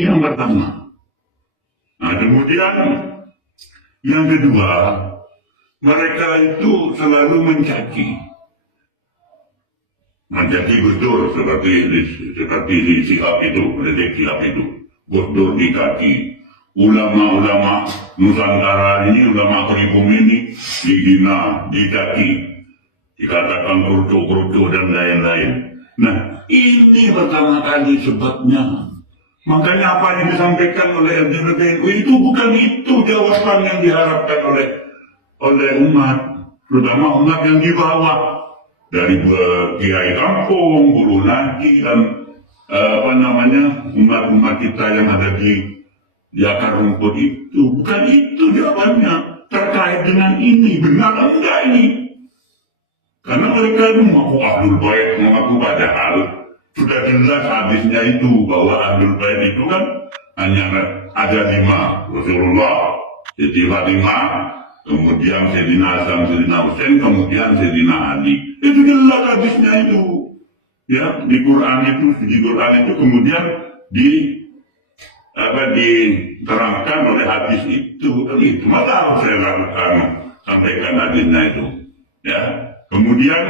Yang pertama. Nah, kemudian yang kedua, mereka itu selalu mencaci Gus Dur seperti si Sihab itu, Rizik Sihab itu. Gus Dur dicaci, ulama-ulama Nusantara ini, ulama pribumi ini dihina, dicaci, dikatakan kerucu-kerucu dan lain-lain. Nah, ini pertama kali sebabnya. Makanya apa yang disampaikan oleh LGBTNU itu bukan itu jawaban yang diharapkan oleh umat, terutama umat yang di bawah. Dari kiai kampung, guru ngaji, dan umat-umat kita yang ada di akar rumput itu. Bukan itu jawabannya terkait dengan ini. Benar enggak ini? Karena mereka itu mengaku Ahlul Bait, mengaku padahal sudah jelas hadisnya itu bahwa Ahlul Bait itu kan hanya ada 5, Rasulullah, Siti Fatimah, kemudian Sayyidina Hasan, Sayyidina Husain, kemudian Sayyidina Ali. Itu jelas hadisnya itu. Ya, di Quran itu kemudian diterangkan oleh hadis itu. Itu maka harus saya lakukan, sampaikan hadisnya itu. Ya, kemudian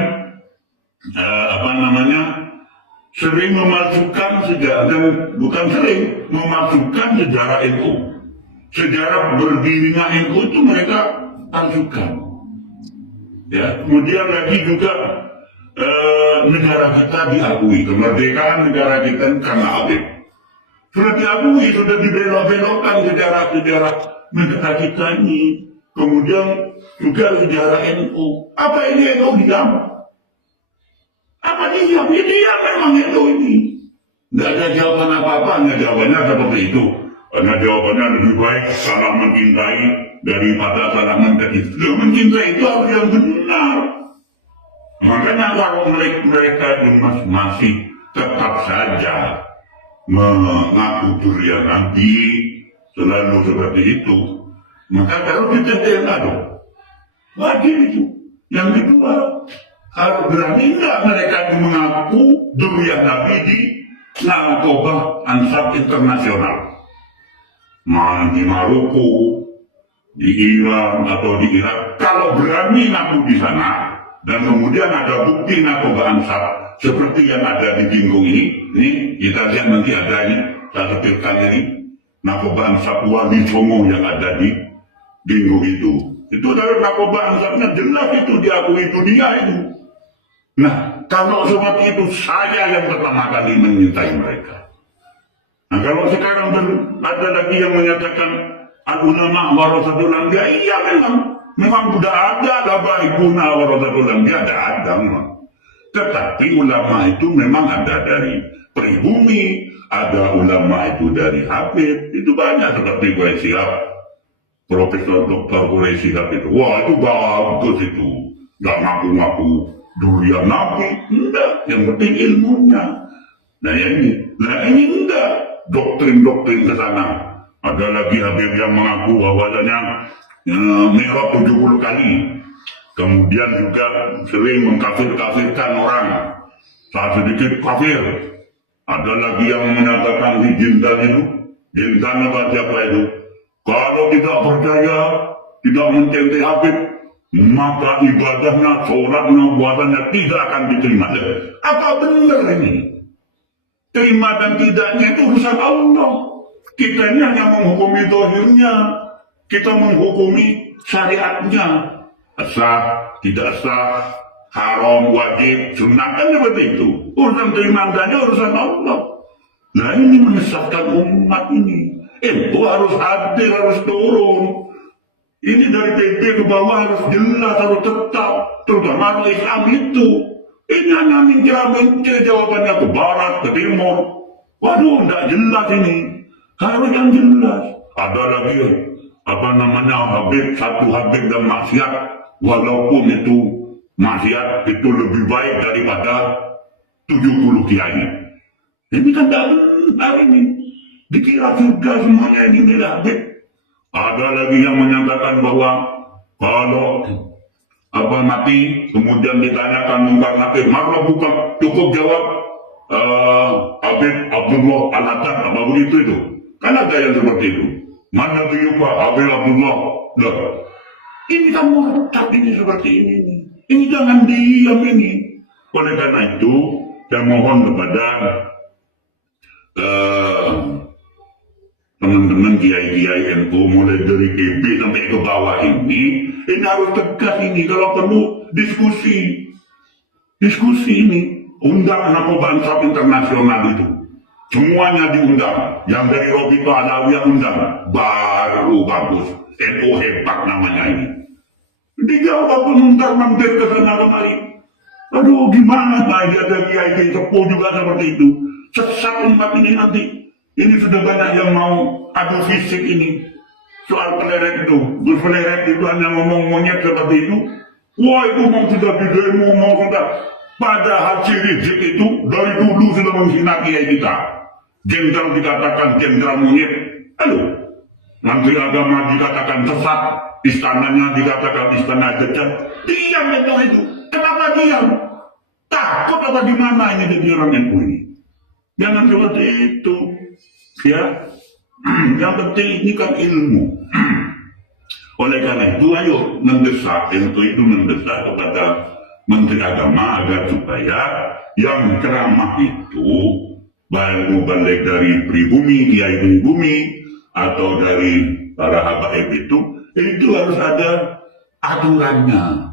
sering memasukkan sejarah NU. Sejarah berdirinya NU itu mereka masukkan. Ya, kemudian lagi juga negara kita diakui, kemerdekaan negara kita karena Habib. Sudah diakui, sudah dibelok-belokkan sejarah negara kita ini. Kemudian juga sejarah NU. Apa ini NU diam? Apa diam? Ini diam memang NU ini. Tidak ada jawaban apa-apa, hanya jawabannya seperti itu. Karena jawabannya lebih baik salah mencintai daripada salah mencaci. Mencintai itu harus yang benar. Makanya kalau mereka masih tetap saja mengaku durian nanti selalu seperti itu, maka kalau kita DNA dong. Wajib itu. Yang kedua, harus berani enggak mereka mengaku durian Nabi di Narkoba Ansar Internasional. Di Maroko, di Iran atau di Irak, kalau berani ngaku di sana dan kemudian ada bukti narkoba Ansar seperti yang ada di Jinggung ini kita lihat nanti ada ini, saya setirkan ini narkoba Ansar Wali Songo yang ada di Jinggung itu dari narkoba Ansarnya jelas itu diakui dunia itu. Nah, kalau seperti itu saya yang pertama kali menyintai mereka. Nah, kalau sekarang ada lagi yang menyatakan al-ulama warasatul anbiya, iya memang sudah ada labaikuna warasatul anbiya, ada memang. Tetapi ulama itu memang ada dari pribumi, ada ulama itu dari Habib, itu banyak seperti Quraisy Shihab, Profesor Dr. Quraisy Shihab itu. Wah, itu bagus itu. Gak ngaku-ngaku durian Nabi, enggak, yang penting ilmunya. Nah ini enggak. Doktrin-doktrin ke sana. Ada lagi Habib yang mengaku bahwasanya mi'raj 70 kali. Kemudian juga sering mengkafir-kafirkan orang. Saat sedikit kafir. Ada lagi yang menyatakan di Jindan itu. Jindan apa siapa itu? Kalau tidak percaya, tidak mencintai Habib, maka ibadahnya, sholatnya, puasanya tidak akan diterima. Apa benar ini? Terima dan tidaknya itu urusan Allah. Kita ini hanya menghukumi zahirnya, kita menghukumi syariatnya. Sah, tidak sah, haram, wajib, sunnah, kan seperti itu. Urusan terima tidaknya urusan Allah. Nah ini menyesatkan umat ini. Itu harus hadir, harus turun. Ini dari TB ke bawah harus jelas, harus tetap. Terutama Islam itu. Ini hanya mincir jawabannya ke barat, ke timur. Waduh, tidak jelas ini. Harus yang jelas. Ada lagi, satu Habib dan maksiat. Walaupun itu maksiat itu lebih baik daripada 70 kiai. Ini kan tidak benar ini. Dikira surga semuanya ini milik Habib. Ada lagi yang menyatakan bahwa kalau mati, kemudian ditanyakan mungkar nakir, maka bukan cukup jawab Habib Abdullah Al-Haddad, apa begitu itu. Kan ada yang seperti itu. Mana beliau Pak Habib Abdullah? Loh, ini kan murtad ini seperti ini nih. Ini jangan diam ini. Oleh karena itu, saya mohon kepada teman-teman kiai-kiai NU mulai dari GB sampai ke bawah ini harus tegas ini. Kalau perlu diskusi ini, undang narkoba internasional itu. Semuanya diundang. Yang dari Robito Adawiyah undang. Baru bagus. NU hebat namanya ini. Dijawab penundang mampir ke sana kemari. Aduh, gimana dia ada kiai sepuh juga seperti itu. Sesat umat ini nanti. Ini sudah banyak yang mau adu fisik ini. Soal peleret itu. Peleret itu hanya ngomong monyet seperti itu. Wah, itu mau sudah bidemo, mau sudah. Padahal ciri itu dari dulu sudah menghina kiai kita. Jenderal dikatakan jenderal monyet. Aduh, Menteri Agama dikatakan sesat, istananya dikatakan istana jejak. Diam itu. Kenapa diam? Takut apa gimana ini jadi orang NU ini? Jangan seperti itu. Ya, yang penting ini kan ilmu. Oleh karena itu, ayo mendesak, NU itu mendesak kepada Menteri Agama agar supaya yang ceramah itu balik dari pribumi, kiai pribumi, atau dari para habaib itu harus ada aturannya.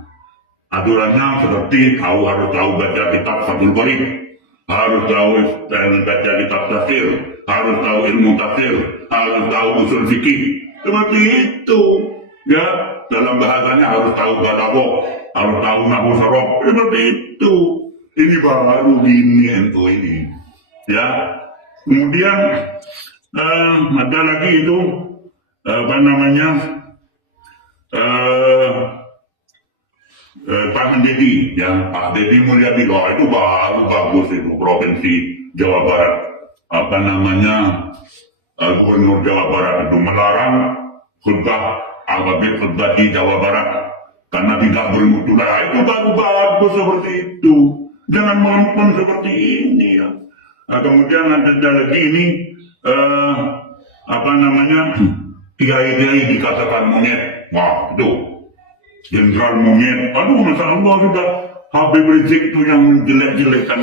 Aturannya seperti harus tahu baca kitab Fathul Bari, harus tahu baca kitab tafsir, harus tahu ilmu tafsir, harus tahu usul fikih. Seperti itu, ya. Dalam bahasanya harus tahu balaghah, harus tahu nahwu saraf. Seperti itu. Ini baru gini NU ini. Ya, kemudian ada lagi itu apa namanya Pak Handedi, ya Pak Deddy Mulyadi, itu baru bagus itu provinsi Jawa Barat, apa namanya Gubernur Jawa Barat itu melarang khutbah Al-Habib khutbah di Jawa Barat karena tidak bermutu. Itu baru bagus seperti itu. Jangan melempem seperti ini ya. Kemudian ada lagi ini apa namanya kiai-kiai dikatakan monyet. Wah, itu jenderal monyet. Aduh, Masya Allah sudah Habib Rizik itu yang menjelek-jelekan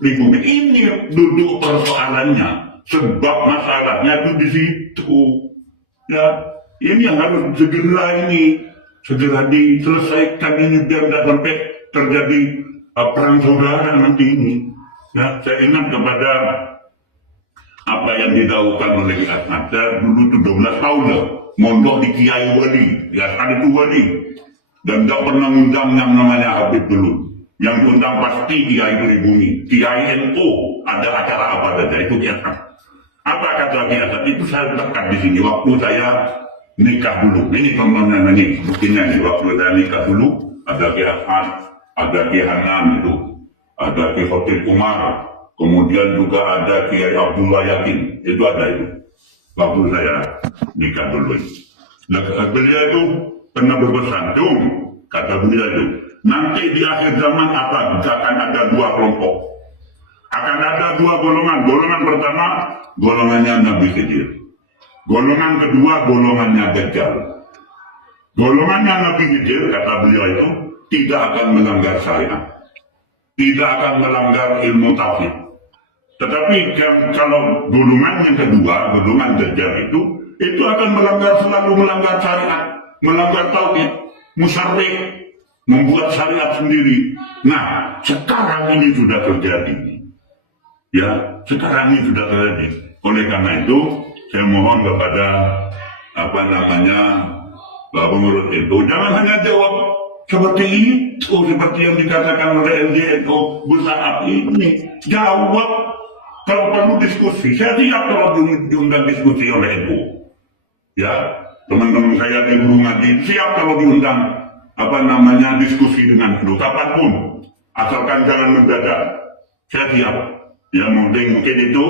lingkungan. Ini duduk persoalannya. Sebab masalahnya itu di situ. Ya, ini yang harus segera diselesaikan ini biar tidak sampai terjadi perang saudara nanti ini. Ya, saya ingat kepada apa yang dilakukan oleh Ahmad dulu itu 12 tahun lah, mondok di Kiai Wali, ya ada itu Wali, dan gak pernah undang yang namanya Habib dulu. Yang diundang pasti Kiai Pribumi, Kiai NU, ada acara apa saja itu biasa. Apa kata biasa? Itu saya tekan di sini waktu saya nikah dulu. Ini contohnya ini, buktinya nih waktu saya nikah dulu ada Kiai Ahmad, ada Kiai Hanan itu. Ada Kiai Khotib Umar, kemudian juga ada Kiai Abdullah Yakin, itu ada itu. Waktu saya nikah dulu. Nah, beliau itu pernah berpesan, tuh kata beliau itu, nanti di akhir zaman akan ada dua kelompok, akan ada dua golongan. Golongan pertama, golongannya Nabi Khidir. Golongan kedua, golongannya Dajjal. Golongannya Nabi Khidir, kata beliau itu, tidak akan melanggar syariat, tidak akan melanggar ilmu tauhid. Tetapi kalau golongan yang kedua, golongan Dajjal itu akan selalu melanggar syariat, melanggar tauhid, musyarrik, membuat syariat sendiri. Nah, sekarang ini sudah terjadi. Ya, sekarang ini sudah terjadi. Oleh karena itu, saya mohon kepada apa namanya pengurus itu, jangan hanya jawab seperti itu, seperti yang dikatakan oleh LDNU saat ini. Jawab, kalau perlu diskusi. Saya siap kalau diundang diskusi oleh NU. Ya, teman-teman saya di Gunung Ngaji siap kalau diundang apa namanya diskusi dengan NU kapanpun, asalkan jangan mendadak. Saya siap. Ya mungkin itu